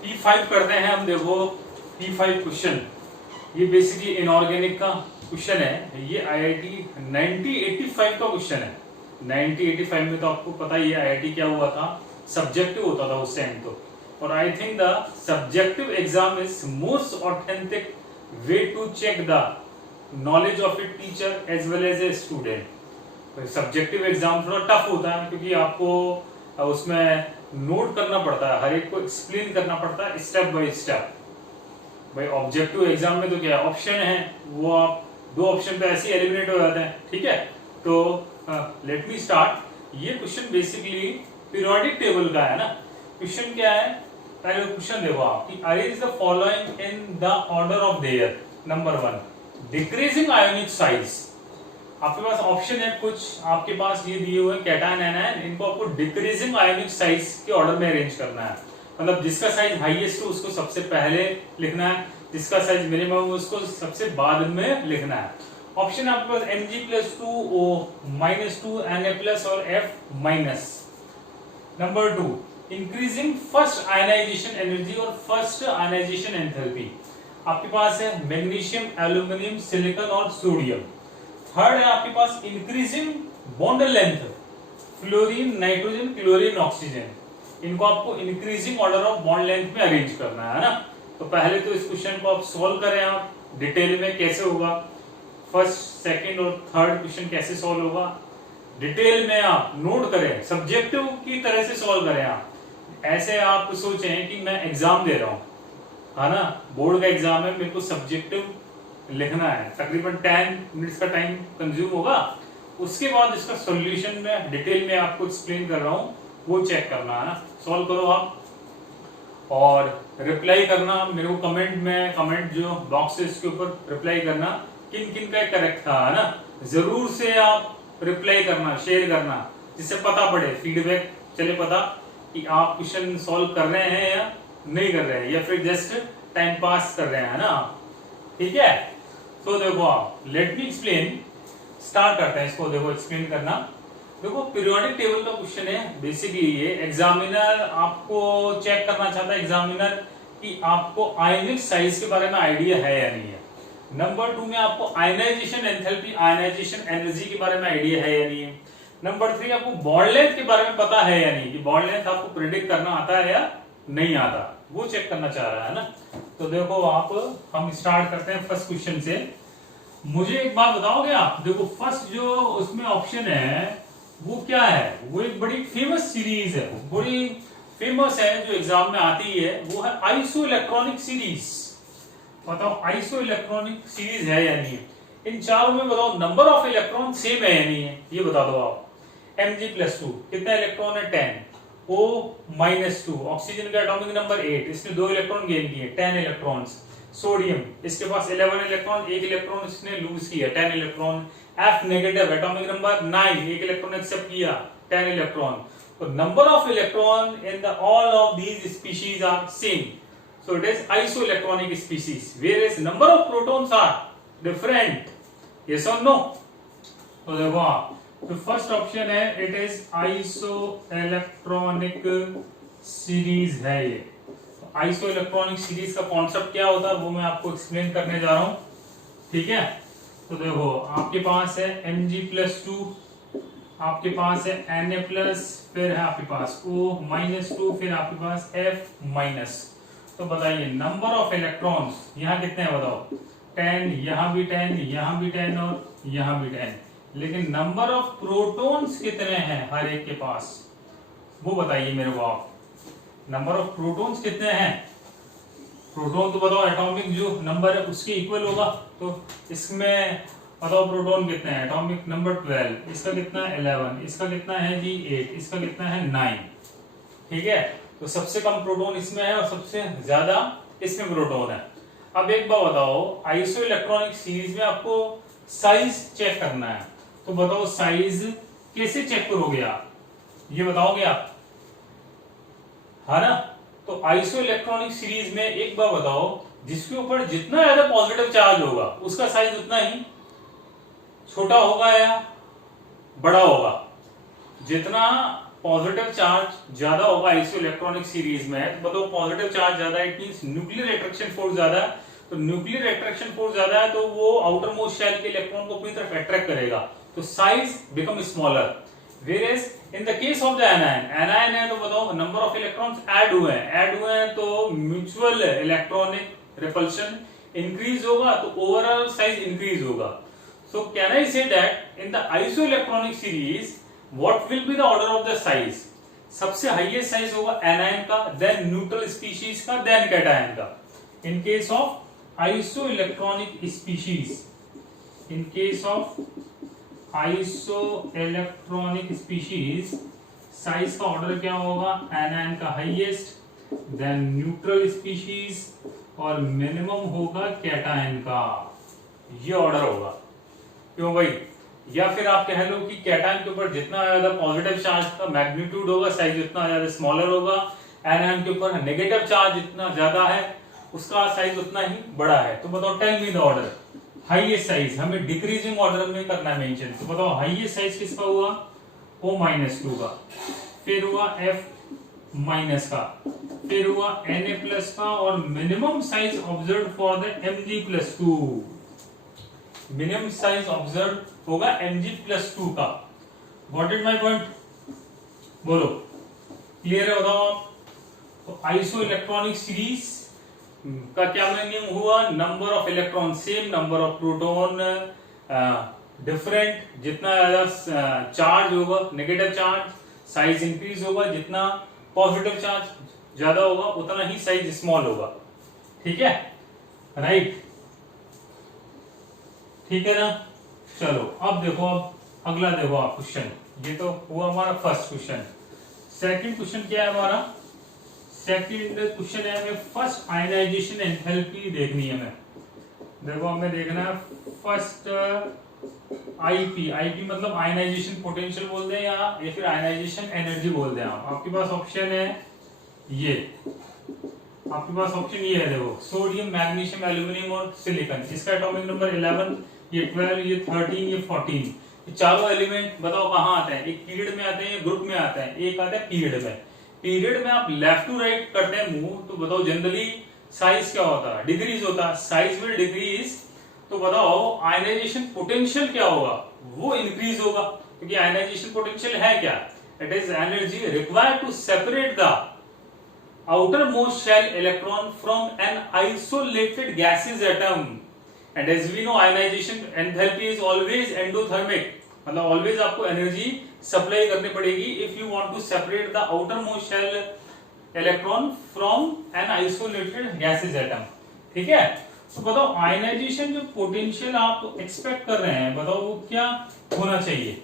P5 करते हैं हम। देखो P5 क्वेश्चन, ये बेसिकली इनऑर्गेनिक का क्वेश्चन है। ये IIT 1985 का क्वेश्चन है। 1985 में तो आपको पता ही है IIT क्या हुआ था, सब्जेक्टिव होता था उस टाइम तो। और I think the subjective exam is most authentic way to check the knowledge of a teacher as well as a student. Subjective exam थोड़ा टफ होता है क्योंकि आपको उसमें नोट करना पड़ता है, हर एक को एक्सप्लेन करना पड़ता है स्टेप बाय स्टेप। भाई ऑब्जेक्टिव एग्जाम में तो क्या है, ऑप्शन है, वो आप दो ऑप्शन पे ऐसे एलिमिनेट हो जाते हैं। ठीक है, तो लेट मी स्टार्ट। ये क्वेश्चन बेसिकली पीरियोडिक टेबल का है ना। क्वेश्चन क्या है, पहले क्वेश्चन देखो आप कि arrange the following in the order of their. Number 1, decreasing ionic size. आपके पास ऑप्शन है कुछ, आपके पास ये दिए हुए कैटायन एनायन, इनको आपको डिक्रीजिंग आयोनिक साइज के ऑर्डर में अरेंज करना है। मतलब जिसका साइज हाईएस्ट हो उसको सबसे पहले लिखना है, जिसका साइज मिनिमम हो उसको सबसे बाद में लिखना है। ऑप्शन आपके पास Mg+2O -2 Na+ और F-। Number 2, increasing first ionization energy और फर्स्ट आयनाइजेशन एंथैल्पी। आपके पास है मैग्नीशियम, एल्यूमिनियम, सिलिकॉन और सोडियम। थर्ड है आपके पास increasing bond length, fluorine, nitrogen, chlorine, oxygen. इनको आपको increasing order of bond length में अरेंज करना है ना। तो पहले तो इस क्वेश्चन को आप सॉल्व करें, आप डिटेल में कैसे होगा, फर्स्ट, सेकंड और थर्ड क्वेश्चन कैसे सॉल्व होगा, डिटेल में आप नोट करें, सब्जेक्टिव की तरह से सॉल्व करें। आप ऐसे आप सोचें कि मैं एग्जाम दे रहा हूं, है ना, बोर्ड का एग्जाम है, मेरे को सब्जेक्टिव लिखना है, तकरीबन 10 मिनट्स का टाइम कंज्यूम होगा। उसके बाद इसका सॉल्यूशन में डिटेल में आपको एक्सप्लेन कर रहा हूं, वो चेक करना है ना। सॉल्व करो आप और रिप्लाई करना मेरे को कमेंट में, कमेंट जो बॉक्स है इसके ऊपर रिप्लाई करना किन किन का करेक्ट था, है ना। जरूर से आप रिप्लाई करना, शेयर करना, जिससे पता पड़े, फीडबैक चले पता कि आप क्वेश्चन सॉल्व कर रहे हैं या नहीं कर रहे हैं, या फिर जस्ट टाइम पास कर रहे हैं ना। ठीक है, तो देखो आप, लेट मी एक्सप्लेन, स्टार्ट करते हैं इसको। देखो एक्सप्लेन करना, देखो पीरियोडिक टेबल का क्वेश्चन है। बेसिकली ये एग्जामिनर आपको चेक करना चाहता है, एग्जामिनर कि आपको आयनिक साइज के बारे में आइडिया है या नहीं है। नंबर 2 में आपको आयनाइजेशन एंथैल्पी, आयनाइजेशन एनर्जी के बारे में आइडिया है या नहीं है। नंबर 3 आपको बॉन्ड लेंथ के बारे में पता है या नहीं, कि बॉन्ड लेंथ आपको प्रिडिक्ट करना आता है या नहीं आता, वो चेक करना चाह रहा है ना। तो देखो आप, हम स्टार्ट करते हैं फर्स्ट क्वेश्चन से। मुझे एक बात बताओगे आप, देखो फर्स्ट जो उसमें ऑप्शन है वो क्या है, वो एक बड़ी फेमस सीरीज है, बड़ी फेमस है जो एग्जाम में आती है, वो है आइसो इलेक्ट्रॉनिक सीरीज। बताओ आइसो इलेक्ट्रॉनिक सीरीज है या नहीं है। इन चारों में बताओ नंबर ऑफ इलेक्ट्रॉन सेम है या नहीं है, ये बता दो आप। Mg+2 कितना इलेक्ट्रॉन है, 10। O-2 ऑक्सीजन का एटॉमिक नंबर 8, इसने 2 इलेक्ट्रॉन गेन किए, 10 इलेक्ट्रॉन्स। सोडियम इसके पास 11 इलेक्ट्रॉन, 1 इलेक्ट्रॉन इसने लूज किया, 10 electron. F negative atomic number 9, 1 electron accept किया, 10 इलेक्ट्रॉन। तो number of electron in the all of these species are same, so it is isoelectronic species, whereas number of protons are different, yes or no। तो देखो आप, तो first option है it is iso electronic series है ये। Iso electronic series का concept क्या होता है वो मैं आपको एक्सप्लेन करने जा रहा हूं। ठीक है, तो देखो आपके पास है Mg+2, आपके पास है Na+, फिर है आपके पास O-2, फिर आपके पास F-। तो बताइए नंबर ऑफ इलेक्ट्रॉन्स यहाँ कितने हैं बताओ, 10, यहाँ भी 10, यहाँ भी 10 और यहाँ भी 10। लेकिन नंबर ऑफ प्रोटॉन्स कितने हैं हर एक के पास, वो बताइए मेरे को आप। नंबर ऑफ प्रोटॉन्स कितने हैं, प्रोटॉन तो बताओ एटॉमिक जो नंबर है उसके इक्वल होगा। तो इसमें बताओ प्रोटॉन कितने हैं, एटॉमिक नंबर 12, इसका कितना है 11, इसका कितना है जी 8, इसका कितना है 9। ठीक है, तो सबसे कम प्रोटॉन इसमें है और सबसे ज्यादा इसमें प्रोटॉन है। अब एक बात बताओ, आइसो इलेक्ट्रॉनिक सीरीज में आपको साइज चेक करना है, तो बताओ साइज कैसे चेक करोगे आप, ये बताओगे आप, है ना। तो आइसो इलेक्ट्रॉनिक सीरीज में एक बार बताओ, जिसके ऊपर जितना ज्यादा पॉजिटिव चार्ज होगा उसका साइज उतना ही छोटा होगा या बड़ा होगा। जितना पॉजिटिव चार्ज ज्यादा होगा आइसोइलेक्ट्रॉनिक सीरीज में, तो बताओ पॉजिटिव चार्ज ज्यादा it means nuclear attraction force ज्यादा है। तो न्यूक्लियर अट्रैक्शन फोर्स ज्यादा है तो वो आउटर मोस्ट शेल के इलेक्ट्रॉन को अपनी तरफ अट्रैक्ट करेगा, तो size become smaller. Whereas in the case of the anion है तो बताओ नंबर ऑफ इलेक्ट्रॉन्स ऐड हुए हैं तो म्यूचुअल इलेक्ट्रॉनिक रिपल्शन इंक्रीज होगा, तो ओवरऑल साइज इंक्रीज होगा। So can I say that in the isoelectronic series what will be the order of the size? सबसे हाईएस्ट साइज होगा एनायन का, then neutral species का, देन कैटायन का। In case of isoelectronic species, in case of isoelectronic species size का order क्या होगा? Anion का highest, then neutral species और मिनिमम होगा कैटायन का। ये ऑर्डर होगा। क्यों भाई? या फिर आप कह लो कि कैटायन के ऊपर जितना ज्यादा पॉजिटिव चार्ज का मैग्नीट्यूड होगा साइज उतना ज्यादा स्मॉलर होगा, एनायन के ऊपर नेगेटिव चार्ज जितना ज्यादा है उसका साइज उतना ही बड़ा है। तो बताओ tell me the order. Highest size हमें डिक्रीजिंग ऑर्डर में करना है मेंशन। तो बताओ हाईएस्ट साइज किसका हुआ? O-2 का, फिर हुआ F- का, फिर हुआ Na+ का, और minimum size observe for the Mg+2। Minimum size observe होगा Mg+2 का। Got it my point? बोलो, क्लियर है? बताओ आप। तो आइसो इलेक्ट्रॉनिक सीरीज का क्या मीनिंग हुआ? Number of electron same, number of proton different. जितना ज्यादा चार्ज होगा नेगेटिव चार्ज साइज इंक्रीज होगा, जितना पॉजिटिव चार्ज ज्यादा होगा उतना ही साइज स्मॉल होगा। ठीक है, राइट? ठीक है ना? चलो अब देखो, अब अगला देखो आप क्वेश्चन। ये तो हुआ हमारा फर्स्ट क्वेश्चन। सेकंड क्वेश्चन क्या है हमारा? सेकंड क्वेश्चन है हमें फर्स्ट आयनाइजेशन एंथैल्पी देखनी है हमें। देखो हमें देखना है फर्स्ट आईपी। आईपी मतलब आयनाइजेशन पोटेंशियल बोल दें या फिर आयनाइजेशन एनर्जी बोल दें आप। आपके पास ऑप्शन है ये, आपके पास ऑप्शन ये है। देखो सोडियम, मैग्नीशियम, एल्यूमिनियम और सिलिकॉन। इसका एटॉमिक नंबर 11, ये 12, ये 13, ये 14। ये चारों एलिमेंट बताओ कहाँ आते हैं? एक पीरियड में आते हैं, एक ग्रुप में आते हैं, एक आता है पीरियड में। पीरियड में आप लेफ्ट टू राइट करते हैं मूव, तो बताओ जनरली साइज क्या होता है? डिक्रीज होता है। साइज विल डिक्रीज, तो बताओ आयनाइजेशन पोटेंशियल क्या होगा? वो इंक्रीज होगा, क्योंकि आयनाइजेशन पोटेंशियल है क्या? It is energy required to separate the outermost shell electron from an isolated gaseous atom, and as we know ionization enthalpy is always endothermic, मतलब always आपको एनर्जी सप्लाई करनी पड़ेगी if you want to separate the outermost shell electron from an isolated gaseous atom। ठीक है? तो बताओ ionization जो potential आप एक्सपेक्ट कर रहे हैं, बताओ वो क्या होना चाहिए?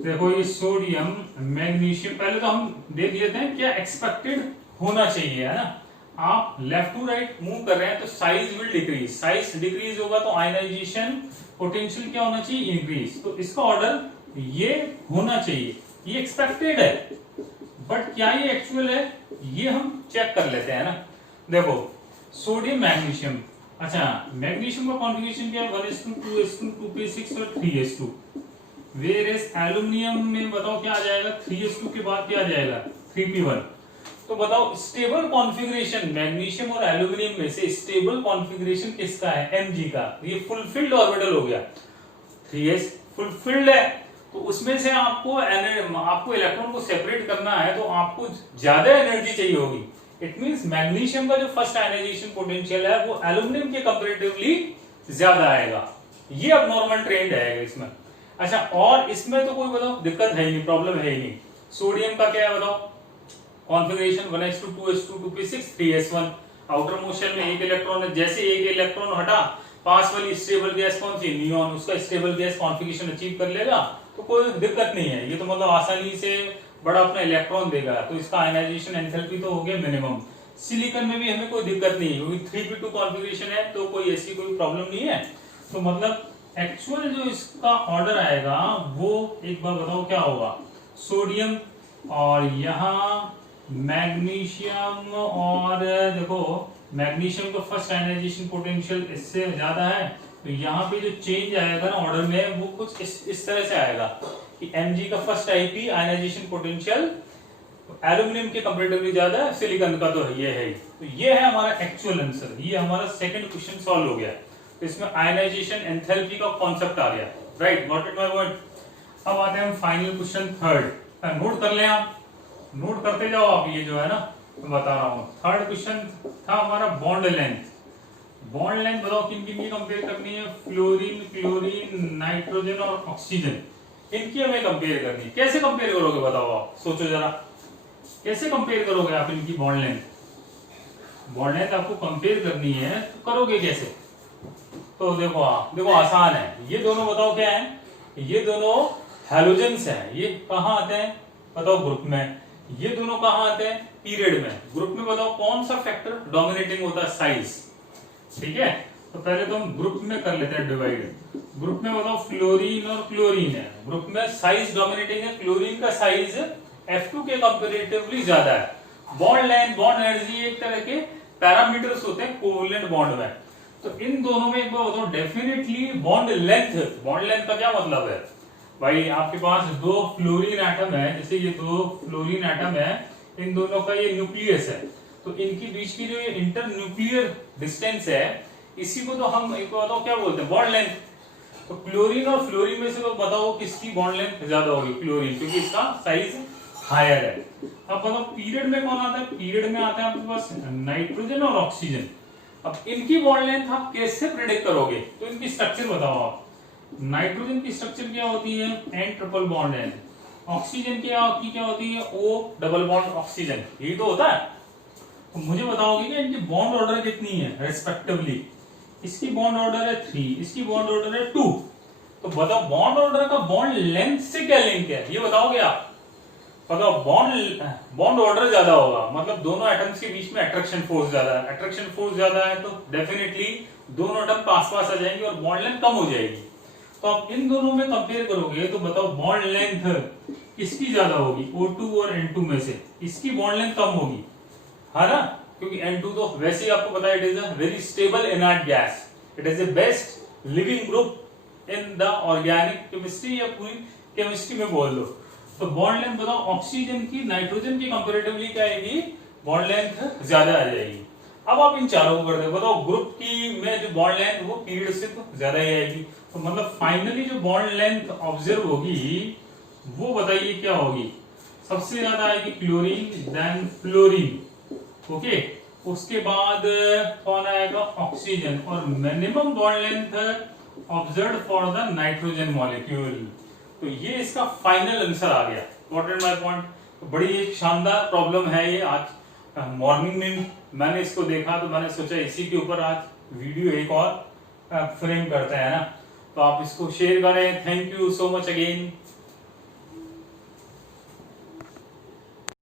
देखो ये सोडियम, मैग्नीशियम, पहले तो हम देख लेते हैं क्या एक्सपेक्टेड होना चाहिए, है ना? आप लेफ्ट टू राइट मूव कर रहे हैं तो size will decrease. Size decrease होगा तो आयनाइजेशन पोटेंशियल क्या होना चाहिए? इंक्रीज। तो इसका ऑर्डर ये होना चाहिए, ये एक्सपेक्टेड है, बट क्या ये एक्चुअल है ये हम चेक कर लेते हैं ना। देखो सोडियम, मैग्नीशियम, अच्छा मैग्नीशियम का कॉन्फ़िगरेशन क्या है? 1:2, 2:2, 2p6 और 3:2। वेयरएज एल्यूमिनियम में बताओ क्या आ जाएगा? 3:2 के बाद क्या आ जाएगा? 3p1। तो बताओ स्टेबल कॉन्फ़िगरेशन मैग्नीशियम और एल्यूमिनियम में से स्टेबल कॉन्फ़िगरेशन किसका है? Mg का। ये फुलफिल्ड ऑर्बिटल हो गया। 3s फुलफिल्ड है, तो उसमें से आपको इलेक्ट्रॉन को सेपरेट करना है तो आपको ज्यादा एनर्जी चाहिए होगी। इट मींस मैग्नीशियम का जो फर्स्ट आयनाइजेशन पोटेंशियल है वो एल्यूमिनियम के कंपैरेटिवली ज्यादा आएगा। ये अब नॉर्मल ट्रेंड है इसमें। अच्छा, और इसमें तो कोई बताओ दिक्कत है ही नहीं, प्रॉब्लम है ही नहीं। सोडियम का क्या है बताओ? Configuration 1:2, 2:2, 2p6, 3s1। Outer motion में एक इलेक्ट्रॉन है, जैसे एक इलेक्ट्रॉन हटा पास वाली स्टेबल गैस कौन सी? नियॉन, उसका स्टेबल गैस कॉन्फ़िगरेशन अचीव कर लेगा, तो कोई दिक्कत नहीं है। ये तो मतलब आसानी से बड़ा अपना इलेक्ट्रॉन देगा, तो इसका आयनाइजेशन एंथैल्पी तो हो गया मिनिमम। सिलिकॉन में भी हमें कोई दिक्कत नहीं है, क्योंकि 3p2 कॉन्फ़िगरेशन है तो कोई ऐसी कोई प्रॉब्लम नहीं है। तो मतलब एक्चुअल जो इसका ऑर्डर आएगा वो एक बार बताओ क्या होगा? सोडियम और यहाँ मैग्नीशियम, और देखो मैग्नीशियम का फर्स्ट आयनाइजेशन पोटेंशियल इससे ज्यादा है, तो यहाँ पे जो चेंज आएगा ना ऑर्डर में वो कुछ इस तरह से आएगा कि Mg का first IP ionization potential aluminium के कंपैरेटिवली ज्यादा है, सिलिकॉन का तो ये है ही। तो ये है हमारा एक्चुअल आंसर, ये हमारा सेकंड क्वेश्चन सॉल्व हो गया। तो इसमें आयनाइजेशन एंथैल्पी का कॉन्सेप्ट आ गया, right, note it my word. अब आते हैं हम फाइनल क्वेश्चन थर्ड, नोट कर लें आप, नोट करते जाओ आप, ये जो है ना मैं बता रहा हूँ। थर्ड क्वेश्चन था हमारा बॉन्ड लेंथ। बॉन्ड लेंथ बताओ किन किन की कंपेयर करनी है, फ्लोरीन, क्लोरीन, नाइट्रोजन और ऑक्सीजन, इनकी हमें कंपेयर करनी है। कैसे कंपेयर करोगे बताओ आप, सोचो जरा, कैसे कंपेयर करोगे आप इनकी बॉन्ड लेंथ? बॉन्ड लेंथ आपको कंपेयर करनी है तो करोगे कैसे? तो देखो देखो आसान है, ये दोनों बताओ क्या है, ये दोनों हैलोजेंस हैं। ये कहाँ आते हैं बताओ, ग्रुप में। ये दोनों कहाँ आते हैं, पीरियड में। ग्रुप में बताओ कौन सा फैक्टर डोमिनेटिंग होता है, साइज, ठीक है। तो पहले तो हम ग्रुप में कर लेते हैं डिवाइड। ग्रुप में बताओ फ्लोरीन और क्लोरीन है, ग्रुप में साइज डोमिनेटिंग है, क्लोरीन का साइज F2 के कंपैरेटिवली ज्यादा है। बॉन्ड लेंथ, बॉन्ड एनर्जी एक तरह के पैरामीटर्स होते हैं कोवलेंट बॉन्ड में। तो इन दोनों में एक बार बताओ definitely bond length, bond length का क्या मतलब है भाई, आपके पास दो फ्लोरीन एटम है, जैसे ये दो फ्लोरीन एटम है, इन दोनों का ये न्यूक्लियस है, तो इनकी बीच की जो ये इंटर न्यूक्लियर डिस्टेंस है, इसी को तो हम एक बताओ क्या बोलते हैं, बॉन्ड लेंथ। तो क्लोरीन और फ्लोरीन में से तो बताओ किसकी बॉन्ड लेंथ ज्यादा होगी, क्लोरीन, क्योंकि इसका साइज हायर है। अब बताओ पीरियड में कौन आता है, पीरियड में आता है आपके पास नाइट्रोजन और ऑक्सीजन। अब इनकी बॉन्ड लेंथ आप कैसे प्रेडिक्ट करोगे, तो इनकी स्ट्रक्चर बताओ आप। नाइट्रोजन की स्ट्रक्चर क्या होती है, N ट्रिपल बॉन्ड है। ऑक्सीजन की क्या होती है, O डबल बॉन्ड ऑक्सीजन, यही तो होता है। तो मुझे बताओगे कि इनकी बॉन्ड ऑर्डर कितनी है रेस्पेक्टिवली। इसकी बॉन्ड ऑर्डर है 3, इसकी बॉन्ड ऑर्डर है 2। तो बताओ बॉन्ड ऑर्डर का बॉन्ड लेंथ से क्या लिंक है, ये बताओगे आप। बताओ बॉन्ड ऑर्डर ज्यादा होगा, मतलब दोनों एटम्स के बीच में अट्रैक्शन फोर्स ज्यादा है। अट्रैक्शन फोर्स ज्यादा है तो डेफिनेटली दोनों एटम पास पास आ जाएंगे और बॉन्ड लेंथ कम हो जाएगी। तो आप इन दोनों में कंपेयर करोगे तो बताओ बॉन्ड लेंथ किसकी ज्यादा होगी, O2 और N2 में से इसकी बॉन्ड लेंथ कम होगी, है ना, क्योंकि N2 तो वैसे ही आपको पता है it is a very stable inert gas, it is the best leaving group in the organic chemistry या पूरी केमिस्ट्री में बोल दो। तो बॉन्ड लेंथ बताओ ऑक्सीजन की नाइट्रोजन की कंपैरेटिवली क्या आएगी, बॉन्ड लेंथ ज्यादा आ जाएगी। अब आप इन चारों को कर दो, बताओ ग्रुप की में जो बॉन्ड लेंथ वो पीरियड से तो ज्यादा ही आएगी। तो मतलब फाइनली जो बॉन्ड लेंथ ऑब्जर्व होगी वो बताइए क्या होगी, सबसे ज्यादा आएगी क्लोरीन, देन फ्लोरीन, ओके, उसके बाद कौन आएगा, ऑक्सीजन, और minimum bond length observe for the nitrogen molecule. तो ये इसका फाइनल आंसर आ गया, नोटेड माय पॉइंट। तो बड़ी एक शानदार प्रॉब्लम है ये। आज मॉर्निंग में मैंने इसको देखा तो मैंने सोचा इसी के ऊपर आज वीडियो एक और फ्रेम करते हैं ना। तो आप इसको शेयर करें। Thank you so much again.